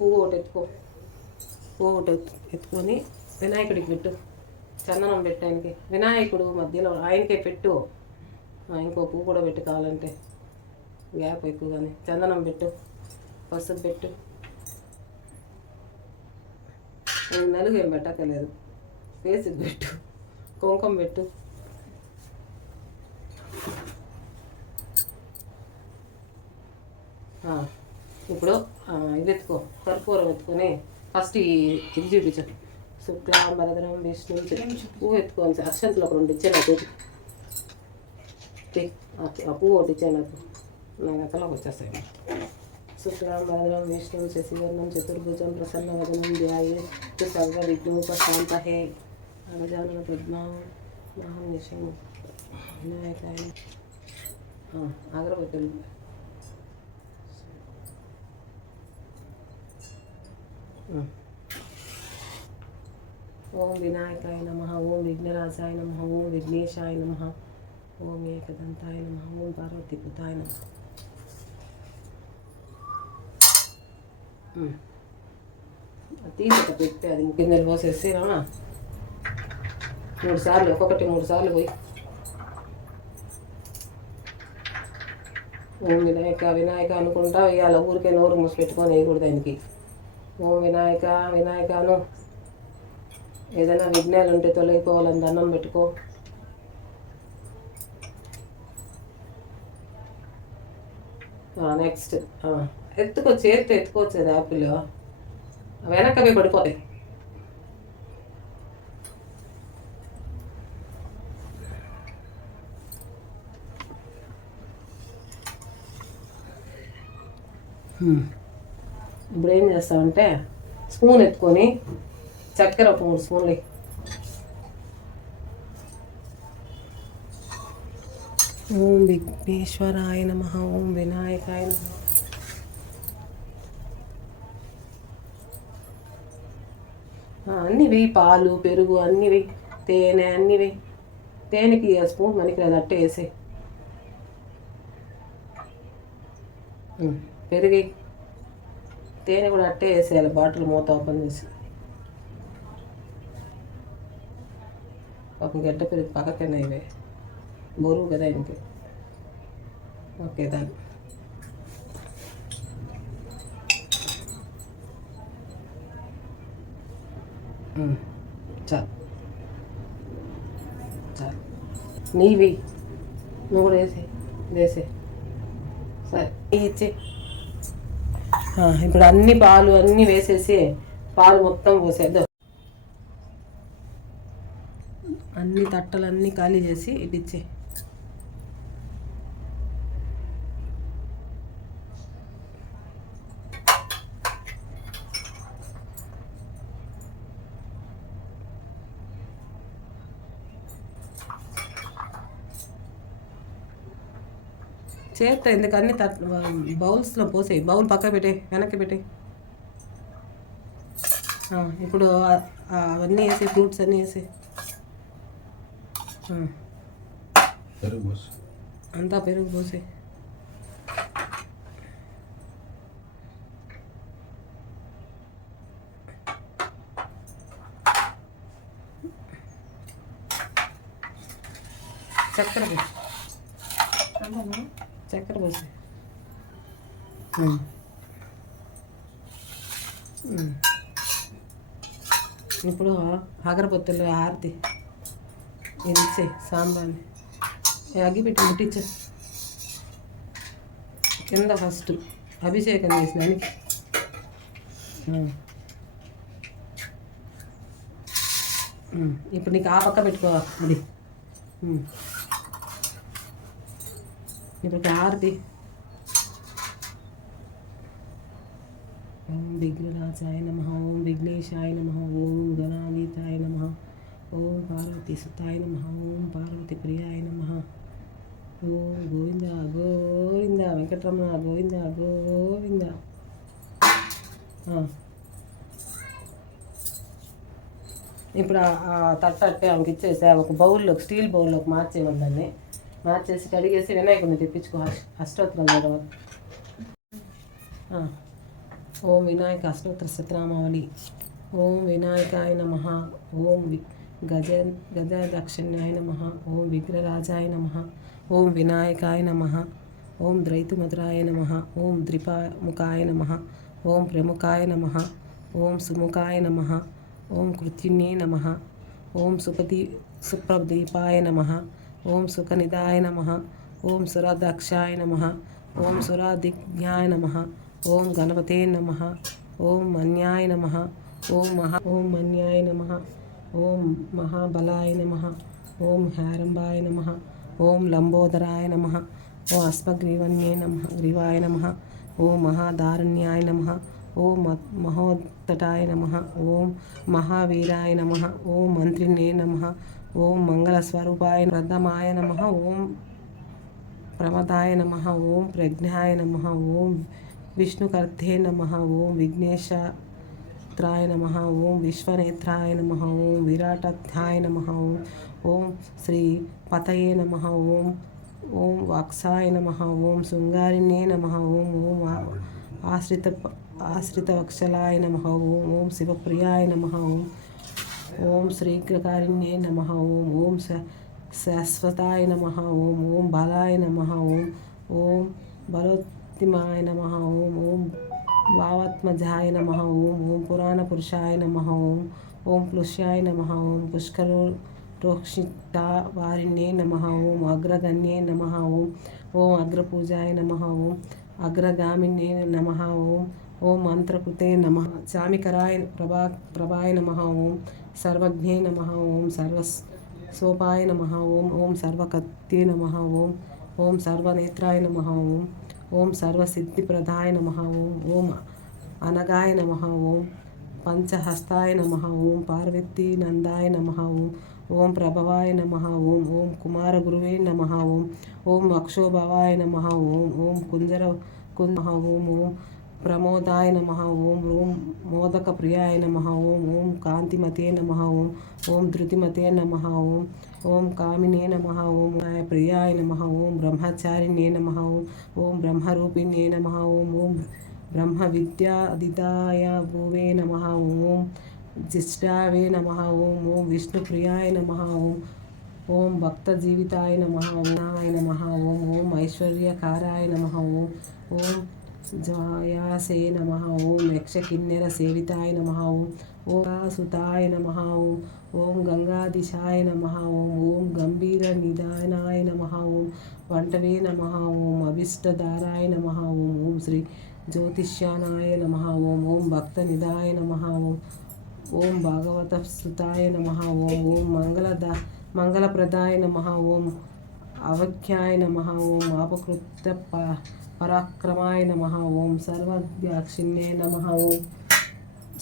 పువ్వు ఒకటి ఎత్తుకో. పువ్వు ఒకటి ఎత్తుకొని వినాయకుడికి పెట్టు. చందనం పెట్టు ఆయనకి. వినాయకుడు మధ్యలో ఆయనకే పెట్టు. ఆ, ఇంకో పువ్వు కూడా పెట్టు కావాలంటే. గ్యాప్ ఎక్కువగానే. చందనం పెట్టు. పసుపు పెట్టు. నలుగు ఏం పెట్టక్కర్లేదు. ఫేస్కి పెట్టు. కుంకుమ పెట్టు. ఆ, ఇప్పుడు ఇది ఎత్తుకో. కర్పూరం ఎత్తుకొని ఫస్ట్ ఈ ఇది చూపించు. శుక్లాం భరదరం విష్ణు పువ్వు ఎత్తుకోవాలి అక్షంతలు ఒక రెండు ఇచ్చే నాకు. ఆ పువ్వు ఒకటి ఇచ్చే నాకు. నాకు అతలోకి వచ్చేస్తాయి. శుక్లాం భరదరం విష్ణు శశివర్ణం చతుర్భుజం ప్రసన్న వదనం ధ్యాయే సర్వ విఘ్నోపశాంత హే అగజానన పద్మాం మహం నిశం వినాయకాయ. అగరబత్తులు ఓం వినాయకాయ నమ ఓం విఘ్నరాజాయ నమ ఓం విఘ్నేశాయ నమ ఓం ఏకదంతాయ నమ ఓం పార్వతీపుతాయ నమ. తీసక పెట్టి అది కింద పోసేసి రమా మూడు సార్లు ఒక్కొక్కటి మూడు సార్లు పోయి. ఓం వినాయక వినాయక అనుకుంటా ఇవాళ ఊరికే నోరు మూసి పెట్టుకొని వేయకూడదు ఆయనకి. ఓం వినాయక వినాయకను ఏదైనా విఘ్నాలు ఉంటే తొలగిపోవాలని దండం పెట్టుకో. నెక్స్ట్ ఎత్తుకో చేతితో ఎత్తుకోవచ్చు అది యాపిల్. వెనకవి పడిపోతాయి. ఇప్పుడు ఏం చేస్తామంటే స్పూన్ ఎత్తుకొని చక్కెర ఒక మూడు స్పూన్లు ఎయ్. ఓం విఘ్నేశ్వరాయ నమ ఓం వినాయకాయ నమ. అన్నీ వెయ్యి పాలు పెరుగు అన్నీ వెయ్యి తేనె అన్నీ వెయ్యి తేనెకి ఆ స్పూన్ మనకి అది అట్టే వేసే పెరిగి తేనె కూడా అట్టే వేసేయాలి బాటిల్ మూత ఓపెన్ చేసి. పాపం గడ్డ పెరుగు పక్కకనే ఇవే. బరువు కదా ఇంకే. ఓకే దాన్ని చాలు. చాలు. నీవి. నువ్వు కూడా వేసే వేసే సరే ఇచ్చే ఇప్పుడు అన్ని పాలు అన్నీ వేసేసి పాలు మొత్తం పోసేద్దాం. అన్ని తట్టలన్నీ ఖాళీ చేసి ఇటు ఇచ్చే చేత్తో ఎందుకు అన్ని తట్ బౌల్స్లో పోసేయి. బౌల్ పక్క పెట్టే వెనక్కి పెట్టే ఇప్పుడు అవన్నీ వేసి ఫ్రూట్స్ అన్నీ వేసి పెరుగు పోసి అంతా పెరుగు పోసి చక్కెర చక్కెర పోసి. ఇప్పుడు అగరబత్తులు ఆరతి. ఇది ఇచ్చే సాంబ్రాన్ని అగ్గిపెట్టి ముట్టించు. కింద ఫస్ట్ అభిషేకం చేసినానికి. ఇప్పుడు నీకు ఆ పక్క పెట్టుకో అది ఉమ్. ఇప్పుడు ఆరతి ఓం విఘ్నరాజాయ నమ ఓం విఘ్నేశాయ నమ ఓం గణాగీతాయ నమ ఓం పార్వతి సుతాయ నమ ఓం పార్వతి ప్రియాయ నమ ఓం గోవింద గోవింద వెంకటరమణ గోవింద గోవింద ఇప్పుడు ఆ- ఆ తట్ట అట్టే ఆమెకి ఇచ్చేసా ఒక బౌల్లోకి స్టీల్ బౌల్లోకి మార్చేయమని దాన్ని. మార్చేసి కడిగేసి వినాయకుడిని తెప్పించుకో. అష్- అష్టోత్తరం చదవాలి ఓం వినాయక అష్టోత్తర శతనామావళి ఓం వినాయకాయ నమ. ఓం గజ గజదక్షిణ్యాయ నమ. ఓం విగ్రహరాజాయ నమ. ఓం వినాయకాయ నమ. ఓం ద్రైతుమధురాయ నమ. ఓం ద్రిపాముఖాయ నమ. ఓం ప్రముఖాయ నమ. ఓం సుముఖాయ నమ. ఓం కృత్యున్యే నమ. ఓం సుపదీ సుప్రదీపాయ నమ. ఓం సుఖనిధాయ నమ. ఓం సురదక్షాయ నమ. ఓం సురాదిజ్ఞాయ నమ. ఓం గణపతే నమ. ఓం మన్యాయ నమ. ఓం మహా ఓం మన్యాయ నమ. ఓం మహాబలాయ నమ. ఓం హ్యారంబాయ నమ. ఓం లంబోదరాయ నమ. ఓం అస్మగ్రీవన్యే నమ గ్రీవాయ నమ. ఓం మహాదారుణ్యాయ నమ. ఓం మ- మహోత్తటాయ నమ ఓం మహావీరాయ నమ ఓం మంత్రిణే నమ ఓం మంగళస్వరూపాయ ప్రథమాయ నమ ఓం ప్రమదాయ నమ ఓం ప్రజ్ఞాయ నమ ఓం విష్ణుకర్తే నమ ఓం విఘ్నేశాత్రాయ నమ ఓం విశ్వనేత్రాయ నమ ఓం విరాటధ్యాయ నమ ఓం ఓం శ్రీ పతయే నమ ఓం ఓం వాక్సాయ నమ ఓం శృంగారిణ్యే నమ ఓం ఓం ఆ- ఆశ్రిత ఆశ్రితవక్షలాయ నమ ఓం ఓం శివప్రియాయ నమ ఓం ఓం శ్రీగ్రకారిణ్యే నమ ఓం ఓం శ శాశ్వతాయ నమ ఓం ఓం బలాయ నమ ఓం ఓం బలోత్తిమాయ నమ ఓం ఓం భావాత్మజాయ నమ ఓం ఓం పురాణ పురుషాయ నమ ఓం ఓం ప్లుష్యాయ నమ ఓం పుష్కరో రోక్షిత వారిణ్యే నమ ఓం అగ్రగణ్యే నమ ఓం ఓం అగ్రపూజాయ నమ ఓం అగ్రగామిన్యే నమ ఓం ఓం మంత్రకృతే నమ. చామికరాయ ప్రభా ప్రభాయ నమ. ఓం సర్వజ్ఞే నమ. ఓం సర్వ సోపాయ నమ. ఓం ఓం సర్వకత్యే నమ. ఓం ఓం సర్వనేత్రాయ నమ. ఓం ఓం సర్వసిద్ధిప్రదాయ నమ. ఓం ఓం అనగాయ నమ. ఓం పంచహస్తాయ నమ. ఓం పార్వతీ నందాయ నమ. ఓం ఓం ప్రభవాయ నమ. ఓం ఓం కుమార గురువే నమ. ఓం ఓం అక్షోభవాయ నమ. ఓం ఓం కుంజర కుంద ఓం ఓం ప్రమోదాయ నమ ఓం ఓం మోదక ప్రియాయ నమ ఓం ఓం కాంతిమతే నమ ఓం ఓం ధృతిమతే నమ ఓం ఓం కామినే నమ ఓం ప్రియాయ నమ ఓం బ్రహ్మచారిణ్యే నమ ఓం ఓం బ్రహ్మరూపిణ్యే నమ ఓం ఓం బ్రహ్మ విద్యాదిదాయ భువే నమ ఓం జిష్టావే నమ ఓం ఓం విష్ణుప్రియాయ నమ ఓం ఓం భక్త జీవితాయ నమ ఓం నాయ నమ ఓం ఓం ఐశ్వర్యకారాయ నమ ఓం ఓం జాయాసే నమ ఓం యక్షకిన్నెర సేవితాయ నమ ఓం ఓం సుతాయ నమ ఓం ఓం గంగాదిశాయ నమ ఓం ఓం గంభీర నిదానాయ నమ ఓం వంటవే నమ ఓం అభిష్టదారాయ నమ ఓం ఓం శ్రీ జ్యోతిష్యానాయ నమ ఓం ఓం భక్త నిదాయ నమ ఓం ఓం భాగవత సుతాయ నమ ఓం ఓం మంగళద మంగళప్రదాయ నమ ఓం అవఖ్యాయ నమ ఓం ఆపకృత పరాక్రమాయ నమ ఓం సర్వద్యాక్షిణ్యే నమ ఓం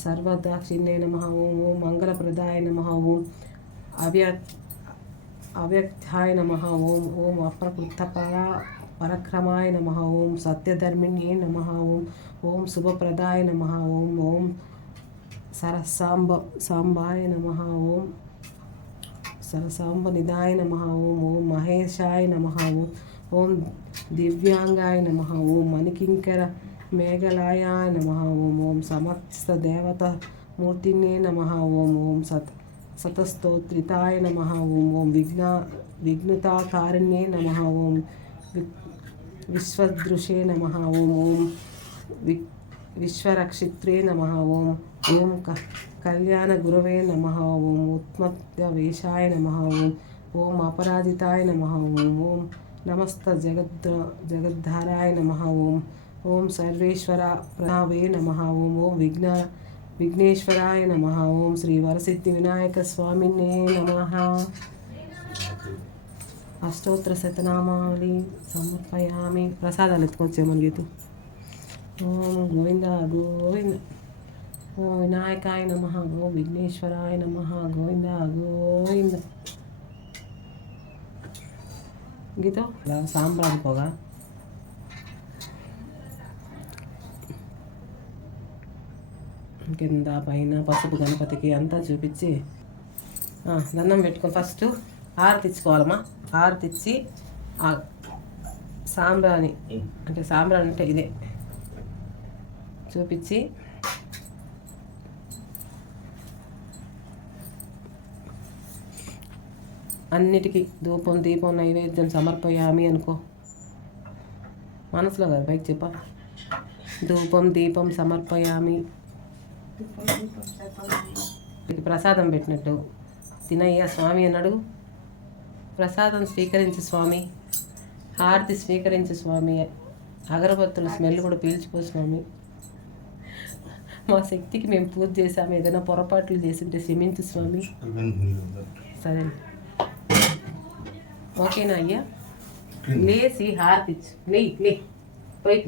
సర్వదాక్షిణ్యే నమ ఓం ఓం మంగళప్రదాయ నమ ఓం అవ్య అవ్యక్తాయ నమ ఓం ఓం అప్రకృతపరా పరక్రమాయ నమ ఓం సత్యధర్మిణ్యే నమ ఓం ఓం శుభప్రదాయ నమ ఓం ఓం సరసాంబ సాంబాయ నమ ఓం సరసాంబ నిదాయ నమ ఓం ఓం మహేశాయ నమ ఓం ఓం దివ్యాంగాయ నమ ఓం మణికింకర మేఘలాయ నమ ఓం ఓం సమస్త దేవత మూర్తినే నమ ఓం ఓం సత్ సతస్తోత్రితాయ నమ ఓం ఓం విఘ్న విఘ్నతాకారిణ్యే నమ ఓం విశ్వదృశే నమ ఓం ఓం వి విశ్వరక్షిత్రే నమ ఓం ఓం క కళ్యాణ గురవే నమ ఓం ఉత్మత్య వేషాయ నమ ఓం ఓం అపరాజితాయ నమ ఓం ఓం నమస్త జగద్ జగద్ధారాయ నమ ఓం ఓం సర్వేశ్వర ప్రణావే నమ ఓం ఓం విఘ్న విఘ్నేశ్వరాయ నమ ఓం శ్రీ వరసిద్ధి వినాయక స్వామినే నమ అష్టోత్తర శతనామావళి సమర్పయామి ప్రసాదాలు ఎత్తుకొచ్చాము గీతు ఓం గోవింద గోవింద. ఓం వినాయకాయ నమ ఓం విఘ్నేశ్వరాయ నమ గోవింద గోవింద. గీత? ఇలా సాంబ్రాణి పొగ. కింద పైన పసుపు గణపతికి అంతా చూపించి దండం పెట్టుకో ఫస్ట్ హారతి తెచ్చుకోవాలమ్మా హారతి ఆ సాంబ్రాణి అంటే సాంబ్రాణి అంటే ఇదే. చూపించి అన్నిటికీ ధూపం దీపం నైవేద్యం సమర్పయామి అనుకో. మనసులో కదా పైకి చెప్ప. ధూపం దీపం సమర్పయామి. ఇది ప్రసాదం పెట్టినట్టు. తినయ్యా స్వామి అన్నాడు ప్రసాదం స్వీకరించు స్వామి. హారతి స్వీకరించు స్వామి. అగరబత్తుల స్మెల్ కూడా పీల్చిపో స్వామి. మా శక్తికి మేము పూజ చేసాము ఏదైనా పొరపాట్లు చేసింటే క్షమించు స్వామి. సరే ఓకేనా అయ్యా లేసి హారతి ఇచ్చు లే లే పోయి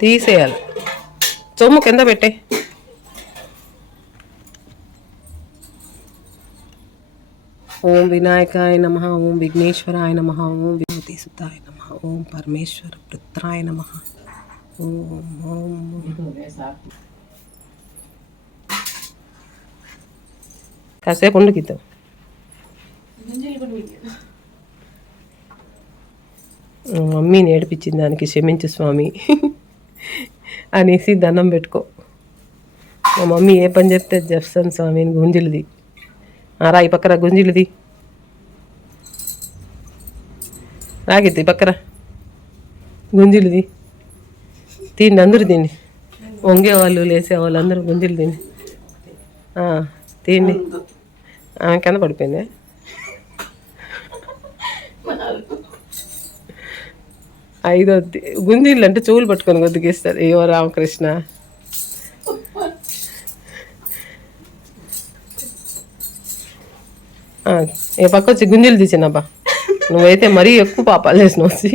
తీసేయాలి సొమ్ము కింద పెట్టే. ఓం వినాయకాయ నమ ఓం విఘ్నేశ్వరాయ నమ ఓం విభూతి సుతాయ నమ ఓం పరమేశ్వర పుత్రాయ నమ. ఓం ఓం. కాసేపు ఉండు గీతం. మమ్మీ నేర్పించింది దానికి క్షమించు స్వామి. అనేసి దండం పెట్టుకో. మా మమ్మీ ఏ పని చెప్తే జప్సన్ స్వామిని స్వామి గుంజులది రా ఈ పక్కన గుంజులది రాగిద్ది ఈ పక్కన. గుంజులది తిండి అందరూ తిండి వంగే వాళ్ళు లేసే వాళ్ళు అందరూ గుంజులు తిండి తిండి ఆమె కింద పడిపోయింది ఐదో గుంజీళ్ళు అంటే చెవులు పట్టుకొని గొద్దుకేస్తారు ఏవో రామకృష్ణ. ఏ పక్క వచ్చి గుంజీలు తీసినాబా నువ్వైతే మరీ ఎక్కువ పాపాలు చేసినావు వచ్చి